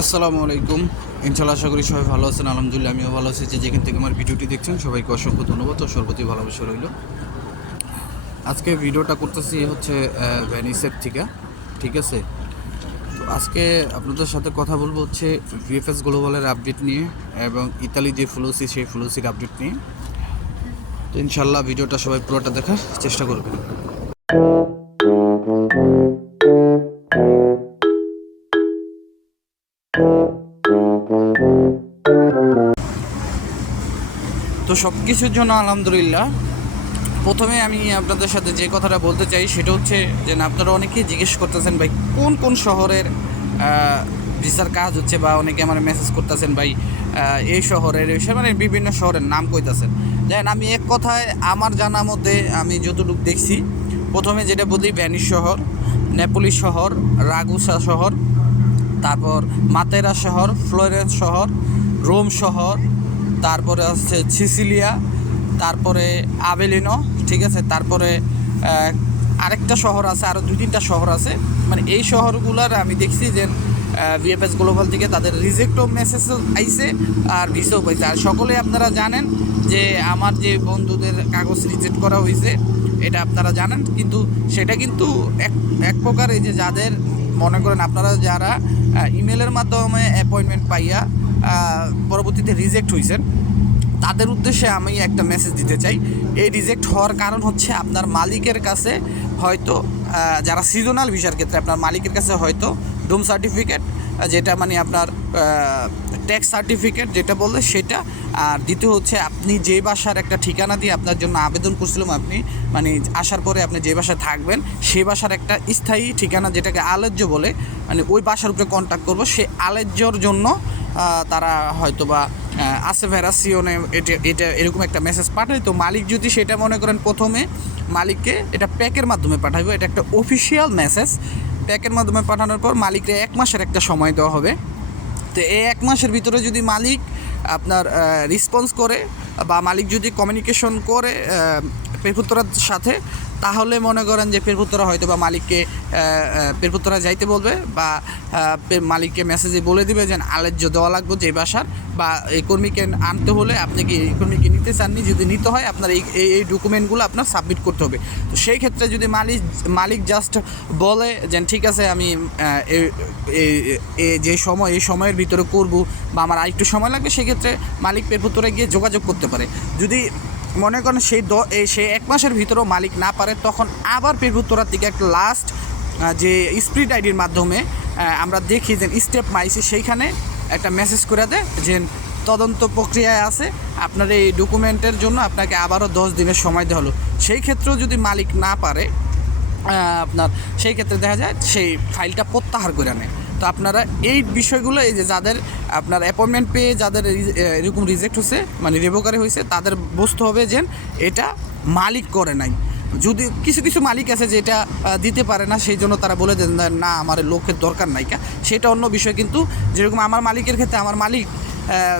আসসালামু আলাইকুম। ইনশাল্লাহ আশা করি সবাই ভালো আছেন। আলহামদুলিল্লাহ, আমিও ভালো আছি। যে যেখান থেকে আমার ভিডিওটি দেখছেন, সবাইকে অসংখ্য ধন্যবাদ ও সর্বতি ভালোবাসা রইল। আজকে ভিডিওটা করতেছি হচ্ছে ভ্যানিসের থেকে, ঠিক আছে? তো আজকে আপনাদের সাথে কথা বলব হচ্ছে ভিএফএস গ্লোবালের আপডেট নিয়ে এবং ইতালি যে ফ্লুসি সেই ফ্লুসির আপডেট নিয়ে। তো ইনশাল্লাহ ভিডিওটা সবাই পুরোটা দেখার চেষ্টা করবেন। তো সব কিছুর জন্য আলহামদুলিল্লাহ। প্রথমে আমি আপনাদের সাথে যে কথাটা বলতে চাই, সেটা হচ্ছে যে আপনারা অনেকেই জিজ্ঞেস করতেছেন, ভাই, কোন কোন শহরের ভিসার কাজ হচ্ছে? বা অনেকে আমার মেসেজ করতেছেন, ভাই এই শহরের, এই মানে বিভিন্ন শহরের নাম কইতাছেন। দেখেন আমি এক কথায় আমার জানা মধ্যে আমি যতটুকু দেখছি, প্রথমে যেটা বলি ভ্যানিস শহর, নেপোলি শহর, রাগুসা শহর, তারপর মাতেরা শহর, ফ্লোরেন্স শহর, রোম শহর তারপরে হচ্ছে সিসিলিয়া, তারপরে আবেলিনো, ঠিক আছে? তারপরে আরেকটা শহর আছে আরও দুই তিনটা শহর আছে। মানে এই শহরগুলোর আমি দেখছি যে ভিএফএস গ্লোবাল থেকে তাদের রিজেক্টও মেসেজও আইছে আর ভিসাও পাইছে। আর সকলে আপনারা জানেন যে, আমার যে বন্ধুদের কাগজ রিজেক্ট করা হয়েছে এটা আপনারা জানেন। কিন্তু সেটা কিন্তু এক এক প্রকার এই যে যাদের, মনে করেন আপনারা যারা ইমেলের মাধ্যমে অ্যাপয়েন্টমেন্ট পাইয়া পরবর্তীতে রিজেক্ট হয়েছেন তাদের উদ্দেশ্যে আমি একটা মেসেজ দিতে চাই। এই রিজেক্ট হওয়ার কারণ হচ্ছে আপনার মালিকের কাছে হয়তো যারা সিজনাল ভিসার ক্ষেত্রে আপনার মালিকের কাছে হয়তো ডুম সার্টিফিকেট যেটা মানে আপনার ট্যাক্স সার্টিফিকেট যেটা বললে সেটা। আর দ্বিতীয় হচ্ছে আপনি যে বাসার একটা ঠিকানা দিয়ে আপনার জন্য আবেদন করছিলাম, আপনি মানে আসার পরে আপনি যে বাসায় থাকবেন সেই বাসার একটা স্থায়ী ঠিকানা যেটাকে আলেজ্য বলে মানে ওই বাসার উপরে কন্ট্যাক্ট করব। সে আলেজ্যর জন্য তারা হয়তো বা আসে ভেরাসিওনে এটা এটা এরকম একটা মেসেজ পাঠায়। তো মালিক যদি সেটা মনে করেন প্রথমে মালিককে এটা প্যাকের মাধ্যমে পাঠাবে, এটা একটা অফিসিয়াল মেসেজ প্যাকের মাধ্যমে পাঠানোর পর মালিককে এক মাসের একটা সময় দেওয়া হবে। তো এই এক মাসের ভিতরে যদি মালিক আপনার রেসপন্স করে বা মালিক যদি কমিউনিকেশন করে পেরপুত্রার সাথে তাহলে মনে করেন যে পেরপুত্রা হয়তো বা মালিককে পেরপুত্রা যাইতে বলবে বা মালিককে মেসেজে বলে দিবে যে আলেজ্য দেওয়া লাগবে যে বাসার বা এই কর্মীকে আনতে হলে আপনি কি এই কর্মীকে নিতে চাননি? যদি নিতে হয় আপনার এই এই ডকুমেন্টগুলো আপনার সাবমিট করতে হবে। তো সেই ক্ষেত্রে যদি মালিক মালিক জাস্ট বলে যে ঠিক আছে আমি যে সময়, এই সময়ের ভিতরে করব বা আমার আরেকটু সময় লাগবে, সেক্ষেত্রে মালিক পেরপুত্রে গিয়ে যোগাযোগ করতে পারে। যদি মনে করেন সেই দ সেই এক মাসের ভিতরেও মালিক না পারে, তখন আবার পেরপুত্তরার থেকে একটা লাস্ট যে স্প্রিট আইডির মাধ্যমে আমরা দেখি যে স্টেপ মাইসি সেইখানে একটা মেসেজ করে দেয় যে তদন্ত প্রক্রিয়ায় আছে, আপনার এই ডকুমেন্টের জন্য আপনাকে আবারও দশ দিনের সময় দেওয়া হলো। সেই ক্ষেত্রেও যদি মালিক না পারে আপনার, সেই ক্ষেত্রে দেখা যায় সেই ফাইলটা প্রত্যাহার করে নেয়। তো আপনারা এই বিষয়গুলো, এই যে যাদের আপনার অ্যাপয়েন্টমেন্ট পেয়ে যাদের এরকম রিজেক্ট হয়েছে মানে রেভোকারি হয়েছে, তাদের বুঝতে হবে যে এটা মালিক করে নাই। যদি কিছু কিছু মালিক আছে যে এটা দিতে পারে না, সেই জন্য তারা বলে দেন না, আমার লোকের দরকার নাই কা। সেটা অন্য বিষয়, কিন্তু যেরকম আমার মালিকের ক্ষেত্রে, আমার মালিক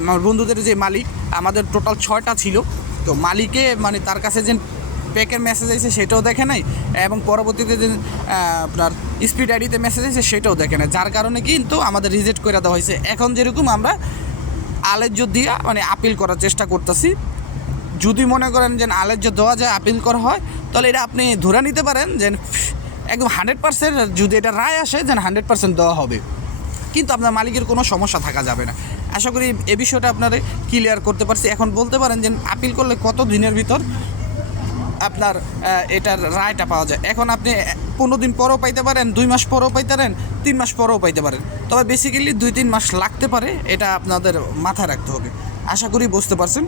আমার বন্ধুদের যে মালিক, আমাদের টোটাল ছয়টা ছিল। তো মালিকে মানে তার কাছে যে প্যাকের মেসেজ এসেছে সেটাও দেখে নাই, এবং পরবর্তীতে যে আপনার স্পিড আইডিতে মেসেজ এসেছে সেটাও দেখে নাই। যার কারণে কিন্তু আমাদের রিজেক্ট করে দেওয়া হয়েছে। এখন যেরকম আমরা আলেজ্য দিয়া মানে আপিল করার চেষ্টা করতেছি। যদি মনে করেন যে আলেজ্য দেওয়া যায় আপিল করা হয়, তাহলে এটা আপনি ধরে নিতে পারেন যে, একদম হান্ড্রেড পার্সেন্ট যদি এটা রায় আসে যেন হান্ড্রেড পার্সেন্ট দেওয়া হবে। কিন্তু আপনার মালিকের কোনো সমস্যা থাকা যাবে না। আশা করি এ বিষয়টা আপনারা ক্লিয়ার করতে পারছি। এখন বলতে পারেন যে আপিল করলে কত দিনের ভিতর আপনার এটার রায়টা পাওয়া যায়। এখন আপনি পনেরো দিন পরেও পাইতে পারেন দুই মাস পরেও পাইতে পারেন তিন মাস পরেও পাইতে পারেন। তবে বেসিক্যালি দুই তিন মাস লাগতে পারে এটা আপনাদের মাথায় রাখতে হবে। আশা করি বুঝতে পারছেন।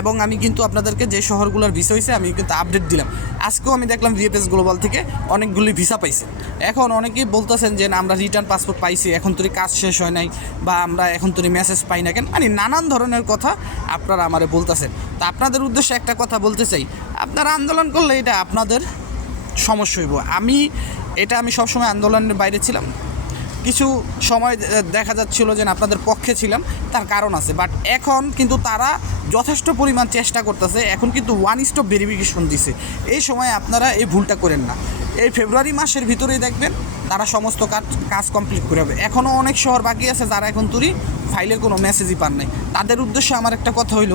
এবং আমি কিন্তু আপনাদেরকে যে শহরগুলোর ভিসা হয়েছে আমি কিন্তু আপডেট দিলাম। আজকেও আমি দেখলাম ভিএফএস গ্লোবাল থেকে অনেকগুলি ভিসা পাইছে। এখন অনেকেই বলতেছেন যে না, আমরা রিটার্ন পাসপোর্ট পাইছি এখন তোর কাজ শেষ হয় নাই বা আমরা এখন তোর মেসেজ পাই না কেন? মানে নানান ধরনের কথা আপনারা আমারে বলতেছেন। তো আপনাদের উদ্দেশ্যে একটা কথা বলতে চাই আপনারা আন্দোলন করলে এটা আপনাদের সমস্যা হইব। আমি, এটা আমি সবসময় আন্দোলনের বাইরে ছিলাম। কিছু সময় দেখা যাচ্ছিল যে আপনাদের পক্ষে ছিলাম, তার কারণ আছে। বাট এখন কিন্তু তারা যথেষ্ট পরিমাণ চেষ্টা করতেছে, এখন কিন্তু ওয়ান স্টপ ভেরিফিকেশন দিছে। এই সময় আপনারা এই ভুলটা করেন না। এই ফেব্রুয়ারি মাসের ভিতরেই দেখবেন, তারা সমস্ত কাজ কাজ কমপ্লিট করে হবে। এখনও অনেক শহর বাকি আছে, যারা এখন তুরি ফাইলের কোনো মেসেজই পান নাই। তাদের উদ্দেশ্যে আমার একটা কথা হইল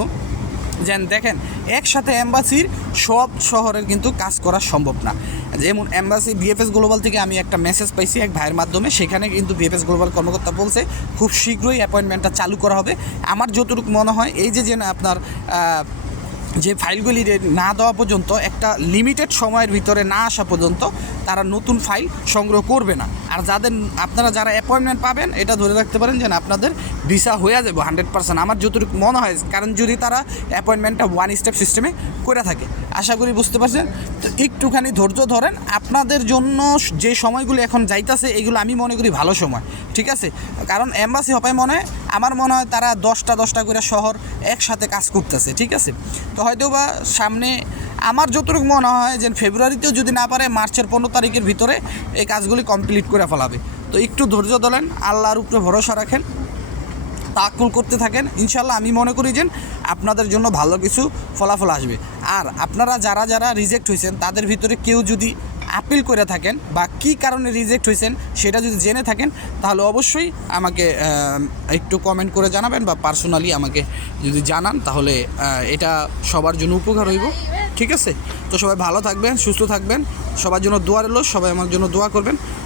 যেন দেখেন, একসাথে অ্যাম্বাসির সব শহরের কিন্তু কাজ করা সম্ভব না। যেমন অ্যাম্বাসি বিএফএস গ্লোবাল থেকে আমি একটা মেসেজ পাইছি এক ভাইয়ের মাধ্যমে, সেখানে কিন্তু বিএফএস গ্লোবাল কর্মকর্তা বলছে, খুব শীঘ্রই অ্যাপয়েন্টমেন্টটা চালু করা হবে। আমার যতটুকু মনে হয়, এই যে যেন আপনার যে ফাইলগুলি না দেওয়া পর্যন্ত, একটা লিমিটেড সময়ের ভিতরে না আসা পর্যন্ত, তারা নতুন ফাইল সংগ্রহ করবে না। আর যাদের, আপনারা যারা অ্যাপয়েন্টমেন্ট পাবেন, এটা ধরে রাখতে পারেন যেন আপনাদের ভিসা হয়ে যাবে হান্ড্রেড পার্সেন্ট আমার যতটুকু মনে হয়, কারণ যদি তারা অ্যাপয়েন্টমেন্টটা ওয়ান স্টেপ সিস্টেমে করে থাকে, আশা করি বুঝতে পারছেন? তো একটুখানি ধৈর্য ধরেন, আপনাদের জন্য যে সময়গুলো এখন যাইতাছে, এগুলো আমি মনে করি ভালো সময়, ঠিক আছে? কারণ এম্বাসি হবে মনে হয় আমার মনে হয় তারা দশটা দশটা করে শহর একসাথে কাজ করতেছে, ঠিক আছে? তো হয়তো বা সামনে, আমার যতটুকু মনে হয় যে ফেব্রুয়ারিতেও যদি না পারে, মার্চের পনেরো তারিখের ভিতরে এই কাজগুলি কমপ্লিট করে ফেলাবে। তো একটু ধৈর্য ধরেন, আল্লাহর উপরে ভরসা রাখেন, তাকুল করতে থাকেন। ইনশাল্লাহ আমি মনে করি যে আপনাদের জন্য ভালো কিছু ফলাফল আসবে। আর আপনারা যারা যারা রিজেক্ট হয়েছেন, তাদের ভিতরে কেউ যদি আপিল করে থাকেন বা কী কারণে রিজেক্ট হয়েছেন সেটা যদি জেনে থাকেন, তাহলে অবশ্যই আমাকে একটু কমেন্ট করে জানাবেন বা পার্সোনালি আমাকে যদি জানান, তাহলে এটা সবার জন্য উপকার হইব। ঠিক আছে? তো সবাই ভালো থাকবেন, সুস্থ থাকবেন। সবার জন্য দোয়া রইল, সবাই আমার জন্য দোয়া করবেন।